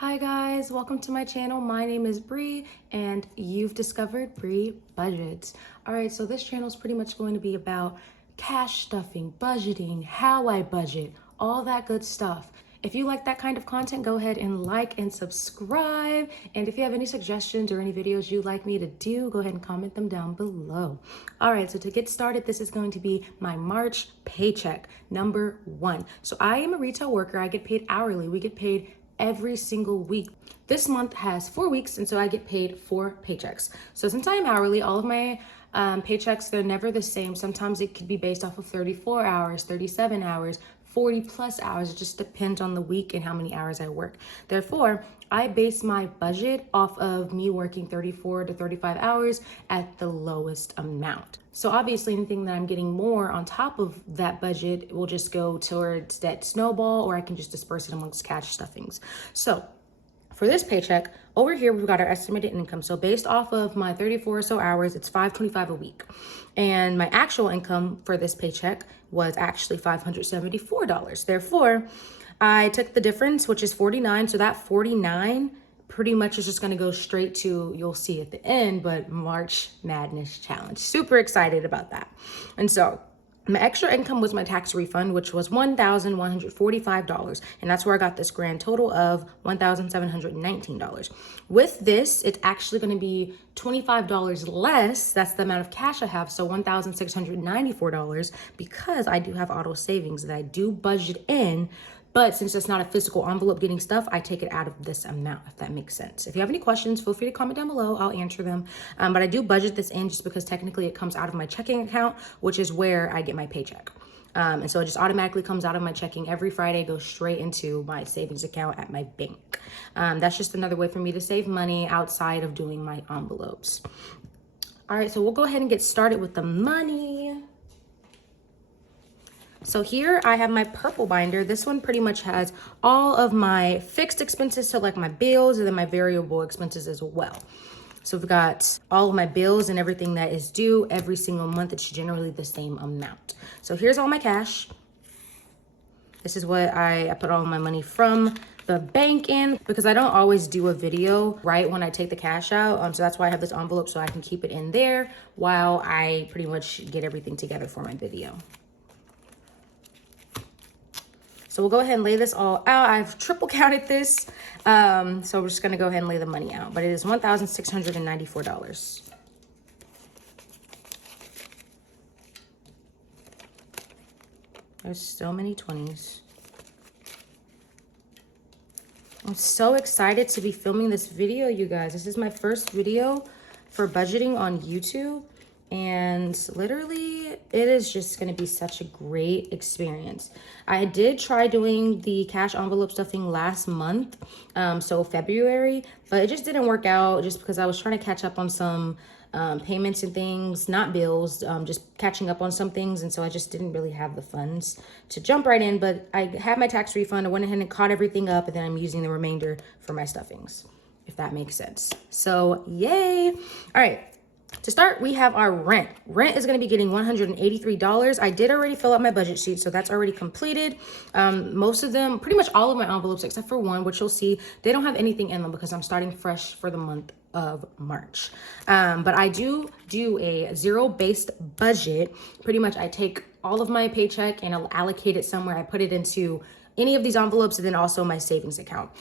Hi guys, welcome to my channel. My name is Bri and you've discovered Bri Budgets. All right, so this channel is pretty much going to be about cash stuffing, budgeting, how I budget, all that good stuff. If you like that kind of content, go ahead and like and subscribe. And if you have any suggestions or any videos you'd like me to do, go ahead and comment them down below. All right, so to get started, this is going to be my March paycheck, number 1. So I am a retail worker. I get paid hourly. We get paid every single week. This month has 4 weeks, and so I get paid 4 paychecks. So since I am hourly, all of my paychecks, they're never the same. Sometimes it could be based off of 34 hours, 37 hours, 40 plus hours. It just depends on the week and how many hours I work. Therefore, I base my budget off of me working 34 to 35 hours at the lowest amount. So obviously anything that I'm getting more on top of that budget will just go towards that Snowball, or I can just disperse it amongst cash stuffings. So for this paycheck, over here we've got our estimated income. So based off of my 34 or so hours, it's $525 a week. And my actual income for this paycheck was actually $574. Therefore, I took the difference, which is 49. So that 49 pretty much is just going to go straight to, you'll see at the end, but March Madness Challenge. Super excited about that. And so my extra income was my tax refund, which was $1,145. And that's where I got this grand total of $1,719. With this, it's actually going to be $25 less. That's the amount of cash I have. So $1,694, because I do have auto savings that I do budget in. But since it's not a physical envelope getting stuff, I take it out of this amount, if that makes sense. If you have any questions, feel free to comment down below. I'll answer them. But I do budget this in just because technically it comes out of my checking account, which is where I get my paycheck. And so it just automatically comes out of my checking every Friday, goes straight into my savings account at my bank. That's just another way for me to save money outside of doing my envelopes. All right, so we'll go ahead and get started with the money. So here I have my purple binder. This one pretty much has all of my fixed expenses, so like my bills, and then my variable expenses as well. So we've got all of my bills and everything that is due every single month. It's generally the same amount. So here's all my cash. This is what I put all my money from the bank in, because I don't always do a video right when I take the cash out. So that's why I have this envelope, so I can keep it in there while I pretty much get everything together for my video. So we'll go ahead and lay this all out. I've triple counted this. So we're just gonna go ahead and lay the money out, but it is $1,694. There's so many 20s. I'm so excited to be filming this video, you guys. This is my first video for budgeting on YouTube. And literally, it is just going to be such a great experience. I did try doing the cash envelope stuffing last month, so February, but it just didn't work out just because I was trying to catch up on some payments and things, not bills, just catching up on some things. And so I just didn't really have the funds to jump right in, but I had my tax refund. I went ahead and caught everything up, and then I'm using the remainder for my stuffings, if that makes sense. So yay. All right. To start, we have our rent. Rent is going to be getting $183. I did already fill out my budget sheet, so that's already completed. Most of them, pretty much all of my envelopes, except for one, which you'll see, they don't have anything in them because I'm starting fresh for the month of March. But I do a zero-based budget. Pretty much I take all of my paycheck and I'll allocate it somewhere. I put it into any of these envelopes and then also my savings account.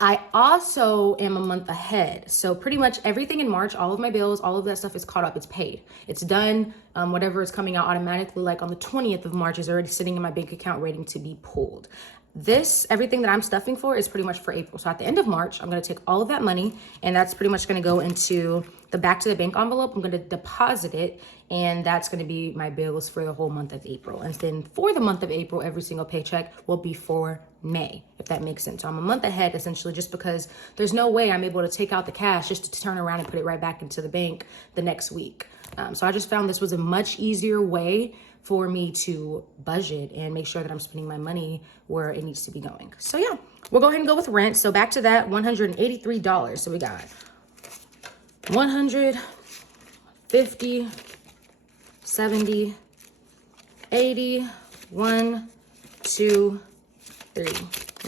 I also am a month ahead. So pretty much everything in March, all of my bills, all of that stuff is caught up. It's paid. It's done. Whatever is coming out automatically, like on the 20th of March, is already sitting in my bank account waiting to be pulled. Everything that I'm stuffing for is pretty much for April. So at the end of March, I'm going to take all of that money, and that's pretty much going to go into the back to the bank envelope. I'm going to deposit it, and that's going to be my bills for the whole month of April. And then for the month of April, every single paycheck will be for May, if that makes sense. So I'm a month ahead, essentially, just because there's no way I'm able to take out the cash just to turn around and put it right back into the bank the next week. So I just found this was a much easier way for me to budget and make sure that I'm spending my money where it needs to be going. So yeah, we'll go ahead and go with rent. So back to that, $183. So we got 150, 70, 80, 1, 2, 3. We'll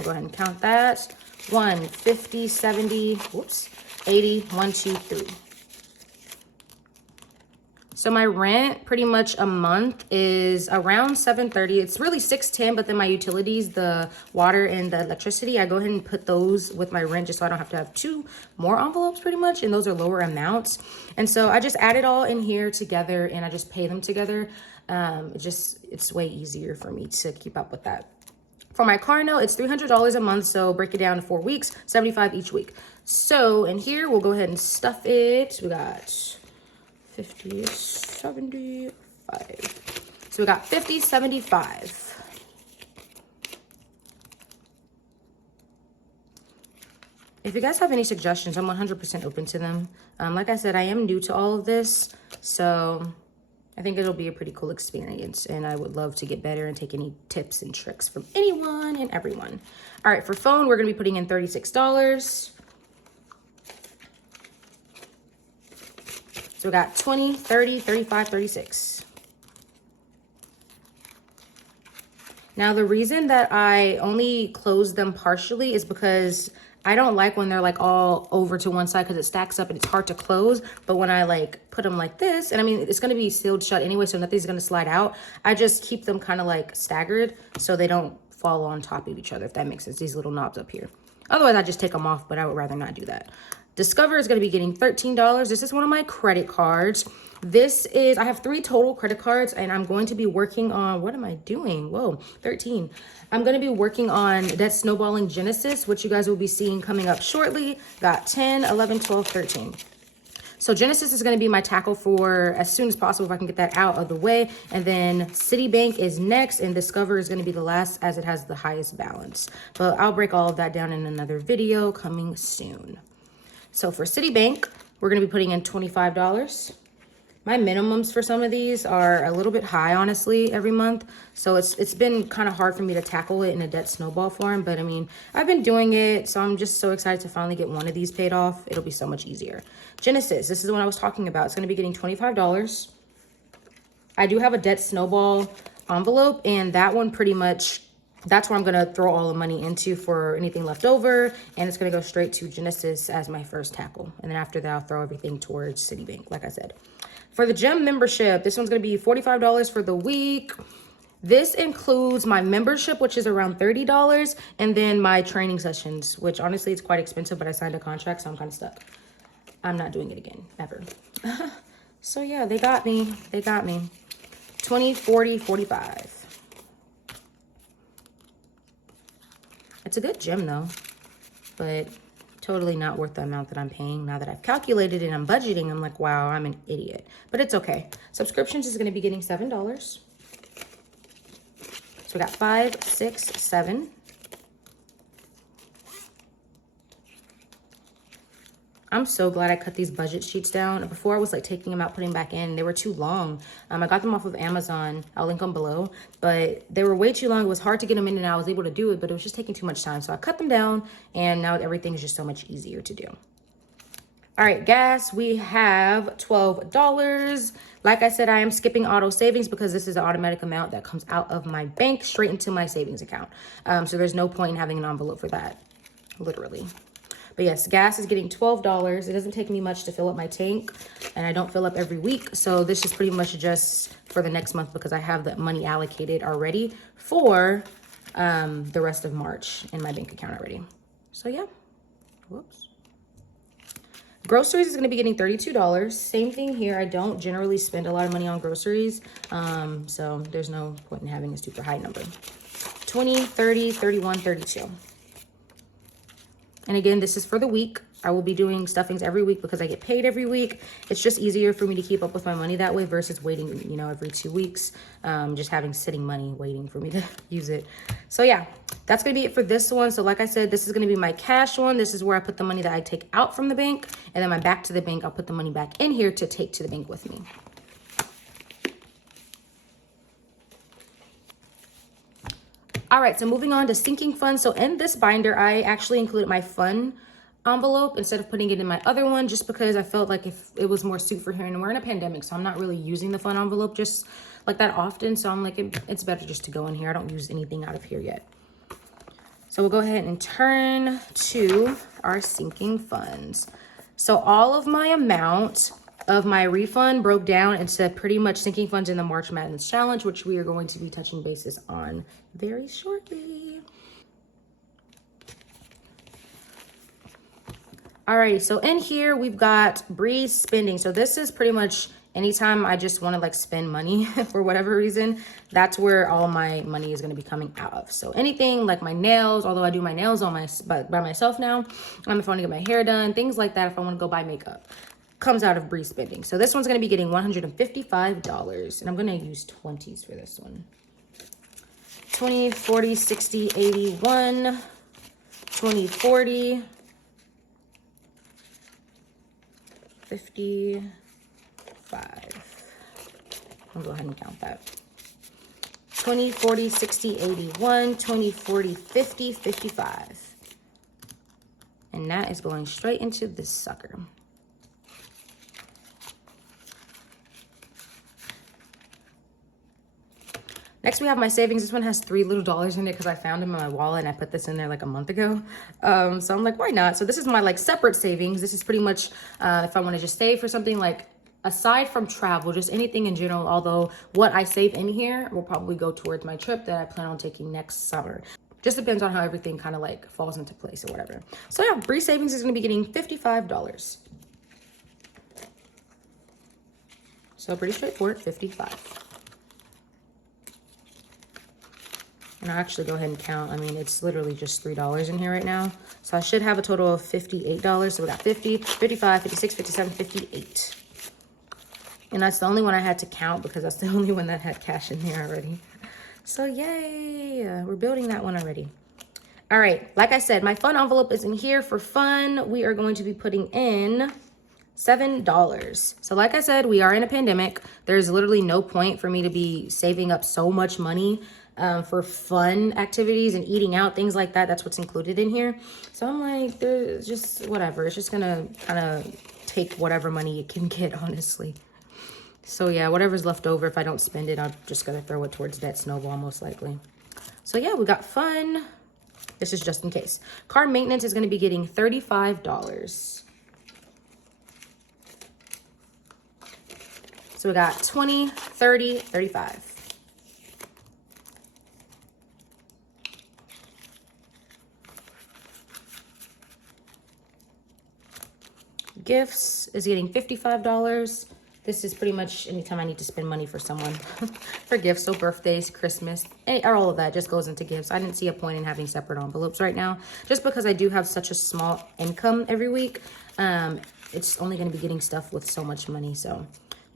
go ahead and count that. 1, 50, 70, whoops, 80, 1, 2, 3. So my rent pretty much a month is around $730. It's really $610, but then my utilities, the water and the electricity, I go ahead and put those with my rent just so I don't have to have 2 more envelopes pretty much, and those are lower amounts. And so I just add it all in here together and I just pay them together. It's way easier for me to keep up with that. For my car note, it's $300 a month, so break it down to 4 weeks, $75 each week. So in here, we'll go ahead and stuff it. We got 50, 75. So we got 50, 75. If you guys have any suggestions, I'm 100% open to them. Like I said, I am new to all of this, so I think it'll be a pretty cool experience, and I would love to get better and take any tips and tricks from anyone and everyone. All right, for phone, we're gonna be putting in $36. So we got 20, 30, 35, 36. Now, the reason that I only close them partially is because I don't like when they're like all over to one side because it stacks up and it's hard to close. But when I like put them like this, and I mean, it's going to be sealed shut anyway, so nothing's going to slide out. I just keep them kind of like staggered so they don't fall on top of each other, if that makes sense, these little knobs up here. Otherwise, I just take them off, but I would rather not do that. Discover is going to be getting $13. This is one of my credit cards. I have 3 total credit cards, and I'm going to be working on, what am I doing? Whoa, 13. I'm going to be working on that Snowballing Genesis, which you guys will be seeing coming up shortly. Got 10, 11, 12, 13. So Genesis is going to be my tackle for as soon as possible if I can get that out of the way. And then Citibank is next, and Discover is going to be the last as it has the highest balance. But I'll break all of that down in another video coming soon. So for Citibank, we're going to be putting in $25. My minimums for some of these are a little bit high, honestly, every month. So it's been kind of hard for me to tackle it in a debt snowball form. But I mean, I've been doing it, so I'm just so excited to finally get one of these paid off. It'll be so much easier. Genesis, this is the one I was talking about. It's going to be getting $25. I do have a debt snowball envelope, and that one pretty much, that's where I'm going to throw all the money into for anything left over. And it's going to go straight to Genesis as my first tackle. And then after that, I'll throw everything towards Citibank, like I said. For the gym membership, this one's going to be $45 for the week. This includes my membership, which is around $30, and then my training sessions, which honestly is quite expensive, but I signed a contract, so I'm kind of stuck. I'm not doing it again, ever. So yeah, they got me. They got me. 20, 40, 45. It's a good gym though, but totally not worth the amount that I'm paying. Now that I've calculated and I'm budgeting, I'm like, wow, I'm an idiot. But it's okay. Subscriptions is going to be getting $7. So we got 5, 6, 7. I'm so glad I cut these budget sheets down. Before I was like taking them out, putting them back in. They were too long. I got them off of Amazon. I'll link them below. But they were way too long. It was hard to get them in, and I was able to do it, but it was just taking too much time. So I cut them down, and now everything is just so much easier to do. All right, gas, we have $12. Like I said, I am skipping auto savings because this is an automatic amount that comes out of my bank straight into my savings account. So there's no point in having an envelope for that, literally. But yes, gas is getting $12. It doesn't take me much to fill up my tank, and I don't fill up every week. So this is pretty much just for the next month because I have the money allocated already for the rest of March in my bank account already. So yeah, whoops. Groceries is going to be getting $32. Same thing here. I don't generally spend a lot of money on groceries. So there's no point in having a super high number. 20, 30, 31, 32. And again, this is for the week. I will be doing stuffings every week because I get paid every week. It's just easier for me to keep up with my money that way versus waiting, you know, every 2 weeks. Just having sitting money waiting for me to use it. So yeah, that's going to be it for this one. So like I said, this is going to be my cash one. This is where I put the money that I take out from the bank. And then my back to the bank, I'll put the money back in here to take to the bank with me. All right, so moving on to sinking funds. So in this binder, I actually included my fun envelope instead of putting it in my other one, just because I felt like if it was more suit for here, and we're in a pandemic, so I'm not really using the fun envelope just like that often. So I'm like, it's better just to go in here. I don't use anything out of here yet. So we'll go ahead and turn to our sinking funds. So all of my amount of my refund broke down into pretty much sinking funds in the March Madness Challenge, which we are going to be touching bases on very shortly. Alrighty, so in here we've got Bri's spending. So this is pretty much anytime I just want to like spend money for whatever reason, that's where all my money is going to be coming out of. So anything like my nails, although I do my nails on by myself now, if I want to get my hair done, things like that, if I want to go buy makeup, comes out of Bri spending. So this one's going to be getting $155, and I'm going to use 20s for this one. 20, 40, 60, 81, 20, 40, 55. I'll go ahead and count that. 20, 40, 60, 81, 20, 40, 50, 55. And that is going straight into this sucker. Next, we have my savings. This one has $3 little in it because I found them in my wallet and I put this in there like a month ago. So I'm like, why not? So this is my like separate savings. This is pretty much if I want to just save for something like aside from travel, just anything in general. Although what I save in here will probably go towards my trip that I plan on taking next summer. Just depends on how everything kind of like falls into place or whatever. So yeah, Bri savings is going to be getting $55. So pretty straightforward, 55. And I'll actually go ahead and count. I mean, it's literally just $3 in here right now. So I should have a total of $58. So we got 50, 55, 56, 57, 58. And that's the only one I had to count because that's the only one that had cash in here already. So yay, we're building that one already. All right, like I said, my fun envelope is in here for fun. We are going to be putting in $7. So like I said, we are in a pandemic. There's literally no point for me to be saving up so much money for fun activities and eating out, things like that. That's what's included in here. So I'm like, there's just whatever. It's just gonna kind of take whatever money you can get, honestly. So yeah, whatever's left over, if I don't spend it, I'm just gonna throw it towards that Snowball most likely. So yeah, we got fun. This is just in case. Car maintenance is gonna be getting $35. So we got 20, 30, 35. Gifts is getting $55. This is pretty much anytime I need to spend money for someone for gifts. So birthdays, Christmas, all of that just goes into gifts. I didn't see a point in having separate envelopes right now, just because I do have such a small income every week. It's only going to be getting stuff with so much money. So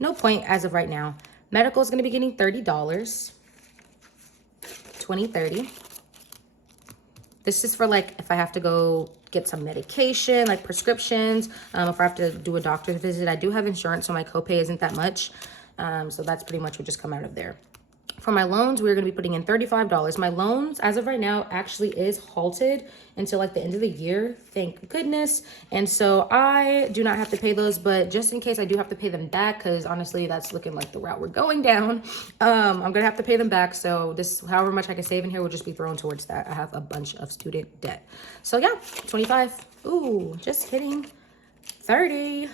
no point as of right now. Medical is going to be getting $30. 20, 30. This is for like if I have to go get some medication, like prescriptions, if I have to do a doctor's visit. I do have insurance, so my copay isn't that much. So that's pretty much what just come out of there. For my loans, we're going to be putting in $35. My loans, as of right now, actually is halted until like the end of the year. Thank goodness. And so I do not have to pay those, but just in case I do have to pay them back, because honestly, that's looking like the route we're going down. I'm going to have to pay them back. So this, however much I can save in here will just be thrown towards that. I have a bunch of student debt. So yeah, 25. Ooh, just kidding. 30.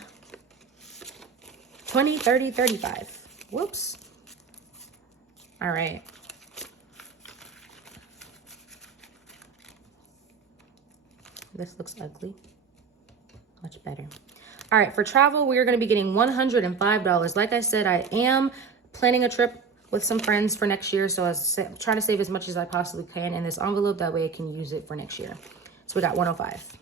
20, 30, 35. Whoops. All right. This looks ugly. Much better. All right, for travel, we are going to be getting $105. Like I said, I am planning a trip with some friends for next year, so I was trying to save as much as I possibly can in this envelope. That way I can use it for next year. So we got 105.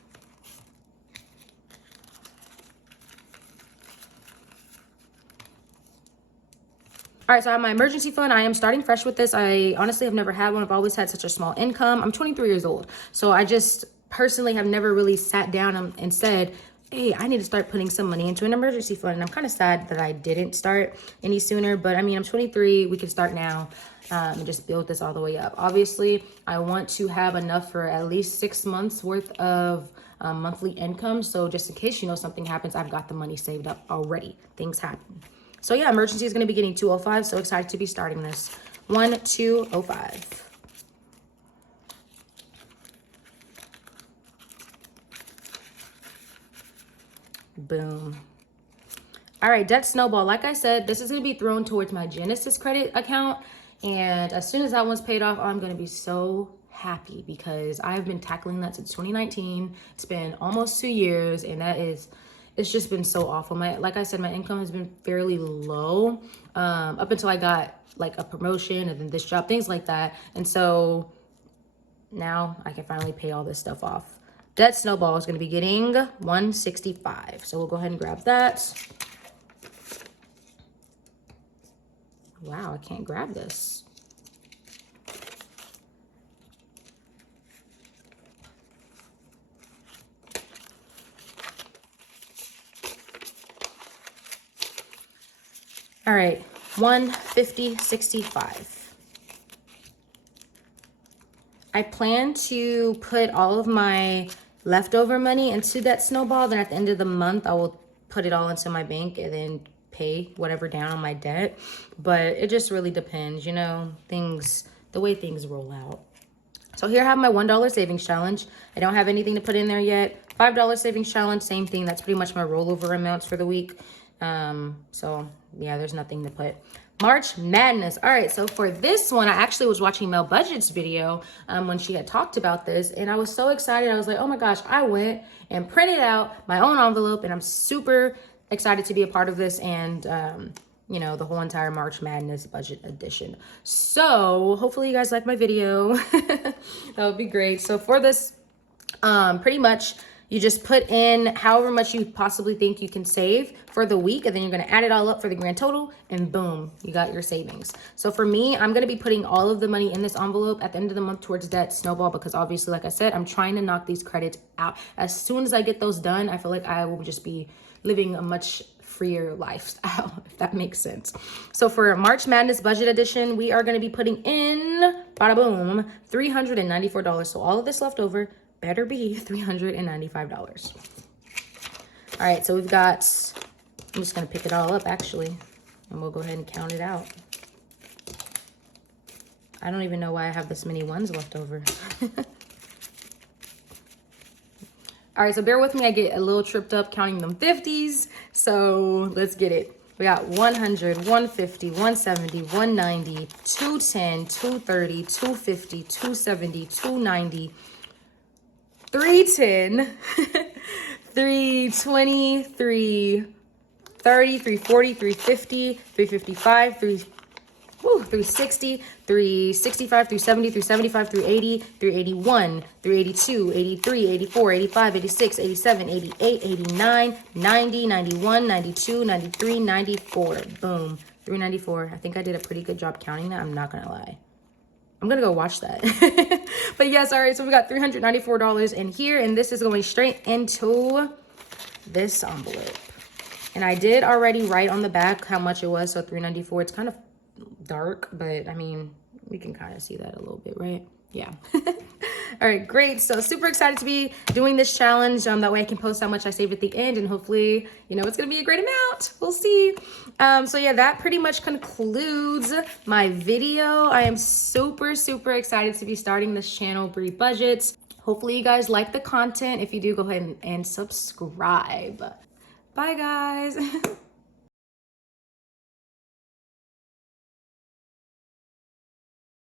All right, so I have my emergency fund. I am starting fresh with this. I honestly have never had one. I've always had such a small income. I'm 23 years old. So I just personally have never really sat down and said, hey, I need to start putting some money into an emergency fund. And I'm kind of sad that I didn't start any sooner. But I mean, I'm 23. We can start now and just build this all the way up. Obviously, I want to have enough for at least 6 months worth of monthly income. So just in case, something happens, I've got the money saved up already. Things happen. So yeah, emergency is going to be getting 205. So excited to be starting this. 1205. boom. All right, debt snowball. Like I said, this is gonna be thrown towards my Genesis credit account. And as soon as that one's paid off, I'm gonna be so happy because I've been tackling that since 2019. It's been almost 2 years, and it's just been so awful. Like I said, my income has been fairly low up until I got like a promotion and then this job, things like that. And so now I can finally pay all this stuff off. Debt snowball is gonna be getting 165. So we'll go ahead and grab that. Wow, I can't grab this. All right, 150.65. I plan to put all of my leftover money into that snowball. Then at the end of the month, I will put it all into my bank and then pay whatever down on my debt. But it just really depends, you know, the way things roll out. So here I have my $1 savings challenge. I don't have anything to put in there yet. $5 savings challenge, same thing. That's pretty much my rollover amounts for the week. So yeah, there's nothing to put. March Madness. All right, so for this one, I actually was watching Mel Budget's video when she had talked about this, and I was so excited. I was like, oh my gosh, I went and printed out my own envelope, and I'm super excited to be a part of this and, you know, the whole entire March Madness budget edition. So hopefully you guys like my video. That would be great. So for this, pretty much you just put in however much you possibly think you can save for the week, and then you're going to add it all up for the grand total, and boom, you got your savings. So for me, I'm going to be putting all of the money in this envelope at the end of the month towards that snowball, because obviously, like I said, I'm trying to knock these credits out. As soon as I get those done, I feel like I will just be living a much freer lifestyle, if that makes sense. So for March Madness budget edition, we are going to be putting in, bada boom, $394. So all of this left over better be $395. All right, so we've got, I'm just going to pick it all up actually, and we'll go ahead and count it out. I don't even know why I have this many ones left over. All right, so bear with me. I get a little tripped up counting them 50s. So let's get it. We got 100, 150, 170, 190, 210, 230, 250, 270, 290, 310, 320, 330, 340, 350, 355, 360, 365, 370, 375, 380, 381, 382, 83, 84, 85, 86, 87, 88, 89, 90, 91, 92, 93, 94. Boom. 394. I think I did a pretty good job counting that. I'm not going to lie. I'm going to go watch that. But yes, all right. So we got $394 in here, and this is going straight into this envelope. And I did already write on the back how much it was. So $394. It's kind of dark, but I mean, we can kind of see that a little bit, right? Yeah. All right, great. So super excited to be doing this challenge. That way I can post how much I saved at the end, and hopefully, you know, it's going to be a great amount. We'll see. So yeah, that pretty much concludes my video. I am super excited to be starting this channel, Bri Budgets. Hopefully you guys like the content. If you do, go ahead and subscribe. Bye guys.